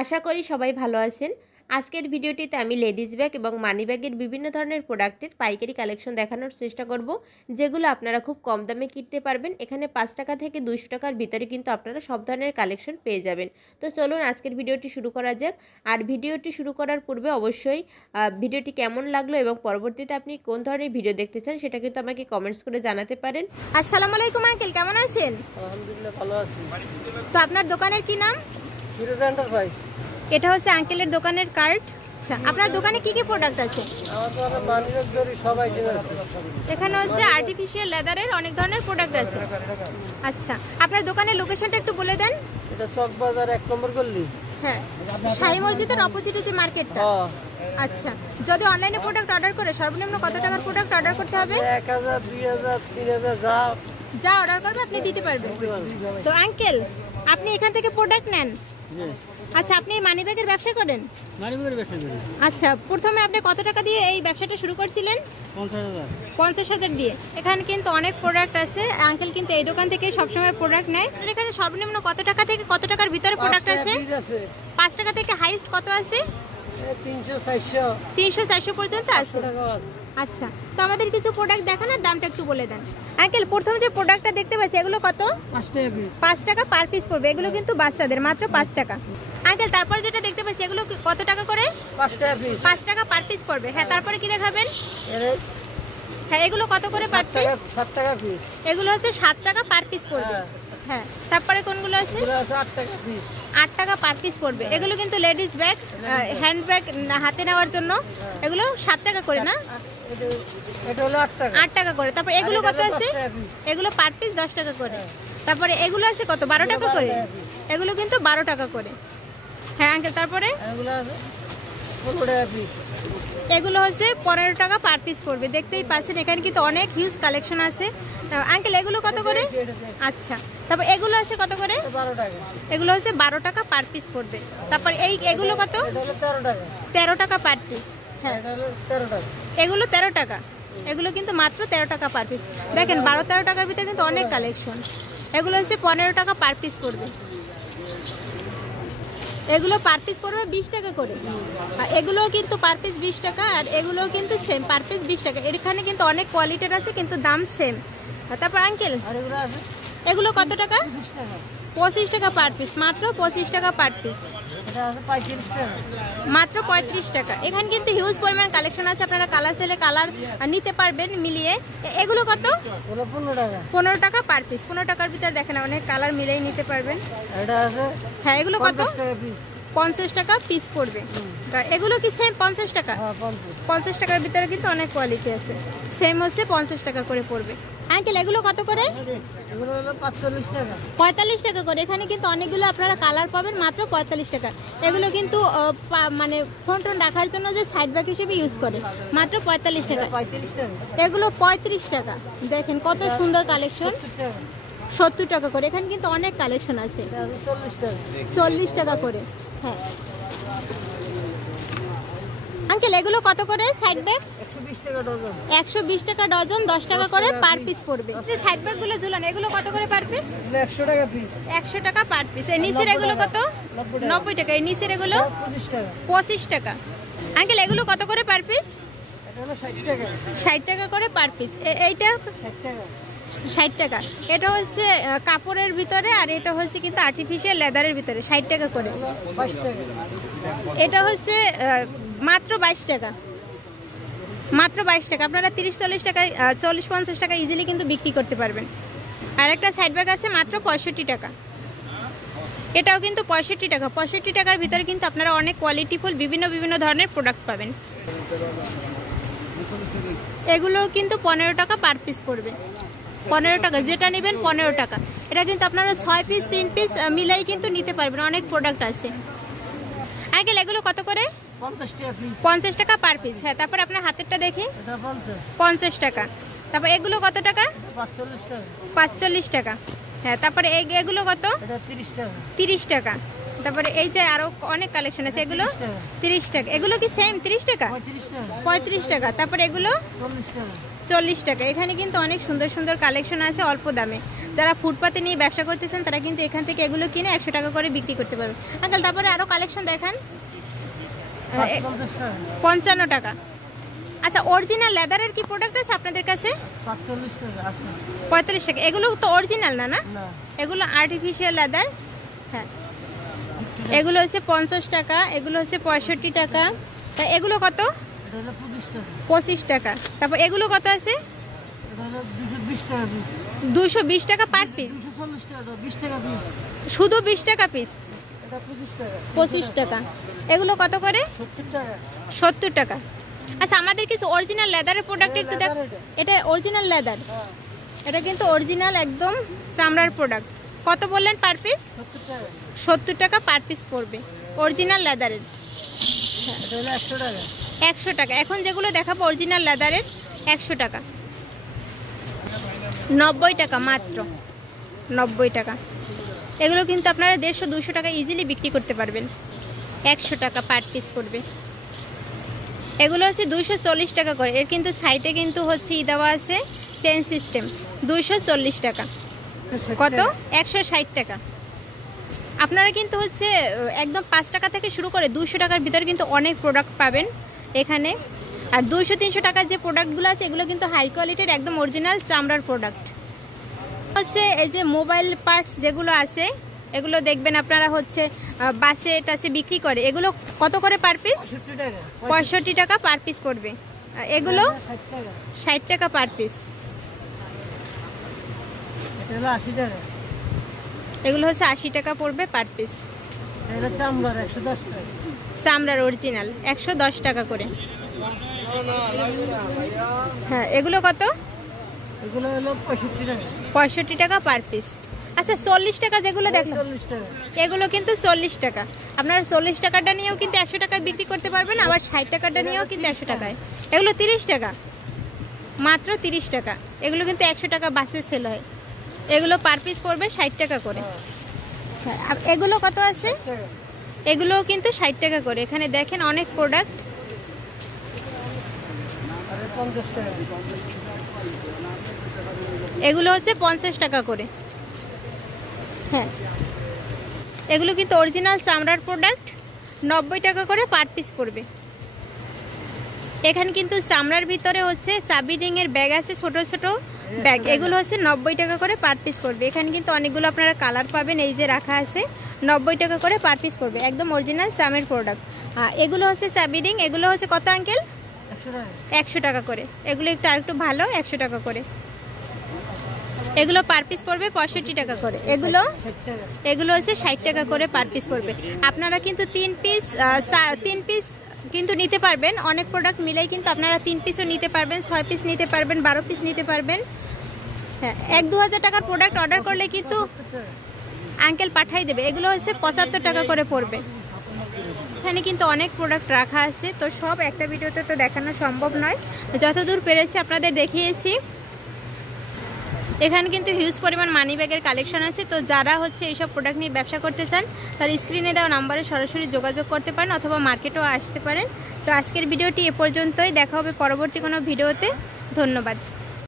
আশা করি সবাই ভালো আছেন। আজকের ভিডিওটিতে আমি লেডিস ব্যাগ এবং মানি ব্যাগের বিভিন্ন ধরনের প্রোডাক্টের পাইকারি কালেকশন দেখানোর চেষ্টা করব, যেগুলো আপনারা খুব কম দামে কিনতে পারবেন। এখানে 5 টাকা থেকে 200 টাকার ভিতরে কিন্তু আপনারা সব ধরনের কালেকশন পেয়ে যাবেন। তো চলুন আজকের ভিডিওটি শুরু করা যাক। আর ভিডিওটি শুরু করার পূর্বে অবশ্যই ভিডিওটি কেমন লাগলো এবং পরবর্তীতে আপনি কোন ধরনের ভিডিও দেখতে চান সেটা কিন্তু আমাকে কমেন্টস করে জানাতে পারেন। আসসালামু আলাইকুম আঙ্কেল, কেমন আছেন? আলহামদুলিল্লাহ ভালো আছি। তো আপনার দোকানের কি নাম? ফিরোজ এন্টারপ্রাইজ। এটা হচ্ছে আঙ্কেলের দোকানের কার্ড। আচ্ছা, আপনার দোকানে কি কি প্রোডাক্ট আছে? আমার দোকানে মানিব্যাগ দড়ি সব আইটেম আছে। এখানে হচ্ছে আর্টিফিশিয়াল লেদারের অনেক ধরনের প্রোডাক্ট আছে। আচ্ছা, আপনার দোকানের লোকেশনটা একটু বলে দেন। এটা চক বাজার 1 নম্বর গলি। হ্যাঁ, শাহী মসজিদের অপোজিটে যে মার্কেটটা। আচ্ছা, যদি অনলাইনে প্রোডাক্ট অর্ডার করে সর্বনিম্ন কত টাকার প্রোডাক্ট অর্ডার করতে হবে? 1000 2000 3000 যা অর্ডার করবে আপনি দিতে পারবেন। তো আঙ্কেল, আপনি এখান থেকে প্রোডাক্ট নেন? আচ্ছা, আপনি মানি ব্যাগের ব্যবসা করেন? মানিব্যাগের ব্যবসা করি। আচ্ছা, প্রথমে আপনি কত টাকা দিয়ে এই ব্যবসাটা শুরু করছিলেন? 50,000 দিয়ে। এখানে কিন্তু অনেক প্রোডাক্ট আছে। আঙ্কেল কিন্তু এই দোকান থেকে সবসময় প্রোডাক্ট নেয়। এখানে সর্বনিম্ন কত টাকা থেকে কত টাকার ভিতরে প্রোডাক্ট আছে? 5 টাকা থেকে হাইস্ট কত আছে? 300-400 পর্যন্ত আছে। আচ্ছা, তো আমাদের কিছু প্রোডাক্ট দেখান আর দামটা একটু বলে দেন। আঙ্কেল, প্রথম যে প্রোডাক্টটা দেখতে পাচ্ছি এগুলো কত? 5 টাকা পার পিস পড়বে। এগুলো কিন্তু বাচ্চাদের, মাত্র 5 টাকা। আঙ্কেল, তারপর যেটা দেখতে পাচ্ছি এগুলো কত টাকা করে? 5 টাকা পার পিস পড়বে। হ্যাঁ, তারপরে কি দেখাবেন? হ্যাঁ, এগুলো কত করে পার পিস? 7 টাকা পিস। এগুলো হচ্ছে 7 টাকা পার পিস পড়বে। হ্যাঁ, তারপরে কোনগুলো আছে? 8 টাকা পিস। 8 টাকা পার পিস পড়বে। এগুলো কিন্তু লেডিস ব্যাগ, হ্যান্ড ব্যাগ হাতে নেওয়ার জন্য। এগুলো 7 টাকা করে না? এটা হলো 8 টাকা। 8 টাকা করে। তারপর এগুলো কত আছে? এগুলো পার পিস 10 টাকা করে। তারপরে এগুলো আছে কত? 12 টাকা করে। এগুলো কিন্তু 12 টাকা করে। হ্যাঁ আঙ্কেল, তারপরে এগুলো আছে 15 টাকা পিস। এগুলো হচ্ছে 15 টাকা পার পিস পড়বে। দেখতেই পাচ্ছেন এখানে কিন্তু অনেক হিউজ কালেকশন আছে। আঙ্কেল, এগুলো কত করে? আচ্ছা, তারপর এগুলো আছে কত করে? 12 টাকা। এগুলো হচ্ছে 12 টাকা পার পিস পড়বে। তারপর এগুলো কত? এটা হলো 13 টাকা। 13 টাকা পার পিস। হ্যাঁ, এটা হলো 13 টাকা। এগুলো 13 টাকা। এগুলো কিন্তু মাত্র 13 টাকা পার পিস। দেখেন 12-13 টাকার ভিতরে কিন্তু অনেক কালেকশন। এগুলো হচ্ছে 15 টাকা পার পিস পড়বে। এগুলো পার পিস পড়বে 20 টাকা করে। আর এগুলো কিন্তু পার পিস 20 টাকা। আর এগুলো কিন্তু সেম পার পিস 20 টাকা। এখানে কিন্তু অনেক কোয়ালিটির আছে, কিন্তু দাম সেম। তারপর আঙ্কেল, আর এগুলো আছে এগুলো কত টাকা? 20 টাকা। 25 টাকা পার পিস। মাত্র 25 টাকা পার পিস। এটা আছে 35 টাকা। মাত্র 35 টাকা। এখানে কিন্তু হিউজ পরিমাণ কালেকশন আছে। আপনারা কালার চাইলে কালার নিতে পারবেন মিলিয়ে। এগুলো কত? ওগুলো 15 টাকা। 15 টাকা পার পিস। 15 টাকার ভিতরে দেখেন অনেক কালার মিলেই নিতে পারবেন। এটা আছে হ্যাঁ, এগুলো কত? 50 টাকা পিস। 50 টাকা পিস পড়বে। তা এগুলো কি সেম 50 টাকা? হ্যাঁ 50। 50 টাকার ভিতরে কিন্তু অনেক কোয়ালিটি আছে। সেম হচ্ছে 50 টাকা করে পড়বে। আঙ্কেল, এগুলো কত করে? এগুলো হলো 45 টাকা। 45 টাকা করে। এখানে কিন্তু অনেকগুলো আপনারা কালার পাবেন মাত্র 45 টাকা। এগুলো কিন্তু মানে ফোন টোন রাখার জন্য যে সাইড ব্যাগ হিসেবে ইউজ করে, মাত্র 45 টাকা। 35 টাকা। এগুলো 35 টাকা। দেখেন কত সুন্দর কালেকশন। 70 টাকা করে। এখানে কিন্তু অনেক কালেকশন আছে। এটা আছে 40 টাকা। 40 টাকা করে। হ্যাঁ আঙ্কেল, এগুলো কত করে সাইড ব্যাগ? 120 টাকা ডজন। 120 টাকা ডজন, 10 টাকা করে পার পিস পড়বে। যে সাইড ব্যাগগুলো ঝুলানো, এগুলো কত করে পার পিস? এগুলো 100 টাকা পিস। 100 টাকা পার পিস। এই নিচের এগুলো কত? 90 টাকা। এই নিচের এগুলো 25 টাকা। 25 টাকা। আঙ্কেল, এগুলো কত করে পার পিস? এটা হলো 60 টাকা। 60 টাকা করে পার পিস। এইটা 60 টাকা। 60 টাকা। এটা হচ্ছে কাপড়ের ভিতরে, আর এটা হচ্ছে কিন্তু আর্টিফিশিয়াল লেদারের ভিতরে। 60 টাকা করে। 22 টাকা। এটা হচ্ছে মাত্র 22 টাকা। মাত্র 22 টাকা। আপনারা 30-40 টাকায় 40-50 টাকা ইজিলি কিন্তু বিক্রি করতে পারবেন। আর একটা সাইড ব্যাগ আছে মাত্র 65 টাকা। এটাও কিন্তু 65 টাকা। 65 টাকার ভিতরে কিন্তু আপনারা অনেক কোয়ালিটিফুল বিভিন্ন ধরনের প্রোডাক্ট পাবেন। এগুলো কিন্তু 15 টাকা পার পিস পড়বে। 15 টাকা। যেটা নেবেন 15 টাকা। এটা কিন্তু আপনারা 6 পিস 3 পিস মিলাই কিন্তু নিতে পারবেন। অনেক প্রোডাক্ট আছে। আঙ্কেল, এগুলো কত করে? 50 টাকা পিস। 50 টাকা পার পিস। হ্যাঁ, তারপর আপনার হাতেরটা দেখি। এটা 50। 50 টাকা। তারপর এগুলো কত টাকা? 45 টাকা। 45 টাকা। হ্যাঁ, তারপরে এগুলো কত? এটা 30 টাকা। 30 টাকা। তারপরে এই যে আরো অনেক কালেকশন আছে, এগুলো 30 টাকা। এগুলো কি সেম 30 টাকা? 35 টাকা। 35 টাকা। তারপরে এগুলো 40 টাকা। 40 টাকা। এখানে কিন্তু অনেক সুন্দর সুন্দর কালেকশন আছে অল্প দামে। যারা ফুটপাতে নিয়ে ব্যবসা করতেছেন তারা কিন্তু এখান থেকে এগুলো কিনে 100 টাকা করে বিক্রি করতে পারবে। আঙ্কেল তারপরে আরও কালেকশন দেখান। 50 টাকা 55 টাকা। আচ্ছা, অরিজিনাল লেদারের কি প্রোডাক্ট আছে আপনাদের কাছে? 45 টাকা আছে 45 টাকা। এগুলো তো অরিজিনাল না, না না এগুলো আর্টিফিশিয়াল লেদার। হ্যাঁ, এগুলো হচ্ছে 50 টাকা, এগুলো হচ্ছে 65 টাকা। তা এগুলো কত? এটা হলো 25 টাকা 25 টাকা। তারপর এগুলো কত আছে? এটা হলো 220 টাকা পিস 220 টাকা পার পিস। 240 টাকা 20 টাকা পিস শুধু 20 টাকা পিস। এটা 25 টাকা 25 টাকা। এগুলো কত করে? 70 টাকা 70 টাকা। আচ্ছা, আমাদের কিছু অরিজিনাল লেদারের প্রোডাক্ট একটু দেখ। এটা অরিজিনাল লেদার, হ্যাঁ এটা কিন্তু অরিজিনাল একদম চামড়ার প্রোডাক্ট। কত বললেন পার পিস? 70 টাকা 70 টাকা পার পিস পড়বে অরিজিনাল লেদারের। এটা হলো 100 টাকা 100 টাকা। এখন যেগুলো দেখাবো অরিজিনাল লেদারের 100 টাকা। 90 টাকা মাত্র, 90 টাকা। এগুলো কিন্তু আপনারা 150-200 টাকা ইজিলি বিক্রি করতে পারবেন। 100 টাকা পার পিস পড়বে। এগুলো হচ্ছে 240 টাকা করে। এর কিন্তু সাইডে কিন্তু হচ্ছে দেওয়া আছে চেন সিস্টেম। 240 টাকা। কত? 160 টাকা। আপনারা কিন্তু হচ্ছে একদম 5 টাকা থেকে শুরু করে 200 টাকার ভিতরে কিন্তু অনেক প্রোডাক্ট পাবেন এখানে। আর 200-300 টাকার যে প্রোডাক্টগুলো আছে এগুলো কিন্তু হাই কোয়ালিটির একদম অরিজিনাল চামড়ার প্রোডাক্ট। হচ্ছে এই যে মোবাইল পার্টস যেগুলো আছে এগুলো দেখবেন আপনারা হচ্ছে বাসে টাসে বিক্রি করে। এগুলো কত করে পার পিস? 65 টাকা 65 টাকা পার পিস পড়বে। আর এগুলো 60 টাকা 60 টাকা পার পিস। এটা হলো 80 টাকা এগুলো হচ্ছে 80 টাকা পড়বে পার পিস। এটা হলো চামড়ার 110 টাকা চামড়ার অরিজিনাল 110 টাকা করে। হ্যাঁ, এগুলো কত? এগুলো হলো 65 টাকা 65 টাকা পার পিস। আচ্ছা, 40 টাকা যেগুলো দেখলাম 40 টাকা এগুলো কিন্তু 40 টাকা। আপনারা 40 টাকাটা নিয়েও কিন্তু 100 টাকায় বিক্রি করতে পারবেন, আবার 60 টাকাটা নিয়েও কিন্তু 100 টাকায়। এগুলো 30 টাকা, মাত্র 30 টাকা। এগুলো কিন্তু 100 টাকা বাসে সেল হয়। এগুলো পার পিস পড়বে 60 টাকা করে। হ্যাঁ, আর এগুলো কত আছে? টাকা এগুলোও কিন্তু 60 টাকা করে। এখানে দেখেন অনেক প্রোডাক্ট। আর 50 টাকা এগুলো হচ্ছে 50 টাকা করে। হ্যাঁ, এগুলো কিন্তু অরিজিনাল চামড়ার প্রোডাক্ট। 90 টাকা করে পার পিস পড়বে। এখানে কিন্তু চামড়ার ভিতরে হচ্ছে চাবি রিংয়ের ব্যাগ আছে, ছোট ছোট ব্যাগ। এগুলো হচ্ছে 90 টাকা করে পার পিস পড়বে। এখানে কিন্তু অনেকগুলো আপনারা কালার পাবেন, এই যে রাখা আছে। 90 টাকা করে পার পিস পড়বে, একদম অরিজিনাল চামের প্রোডাক্ট। এগুলো হচ্ছে চাবি রিং। এগুলো হচ্ছে কত আঙ্কেল? 100 টাকা 100 টাকা করে। এগুলো একটু আরেকটু ভালো, 100 টাকা করে। এগুলো পার পিস পড়বে 65 টাকা করে। এগুলো 60 টাকা এগুলো হচ্ছে 60 টাকা করে পার পিস পড়বে। আপনারা কিন্তু 3 পিস কিন্তু নিতে পারবেন। অনেক প্রোডাক্ট মিলেই কিন্তু আপনারা 3 পিসও নিতে পারবেন, 6 পিস নিতে পারবেন, 12 পিস নিতে পারবেন। হ্যাঁ, 1-2 হাজার টাকার প্রোডাক্ট অর্ডার করলে কিন্তু আঙ্কেল পাঠাই দেবে। এগুলো হচ্ছে 75 টাকা করে পড়বে। এখানে কিন্তু অনেক প্রোডাক্ট রাখা আছে, তো সব একটা ভিডিওতে তো দেখানো সম্ভব নয়। যতদূর পেরেছি আপনাদের দেখিয়েছি। এখানে কিন্তু হিউজ পরিমাণ মানি ব্যাগের কালেকশন আছে। তো যারা হচ্ছে এইসব প্রোডাক্ট নিয়ে ব্যবসা করতে চান তার স্ক্রিনে দেওয়া নাম্বারে সরাসরি যোগাযোগ করতে পারেন, অথবা মার্কেটেও আসতে পারেন। তো আজকের ভিডিওটি এ পর্যন্তই। দেখা হবে পরবর্তী কোনো ভিডিওতে। ধন্যবাদ।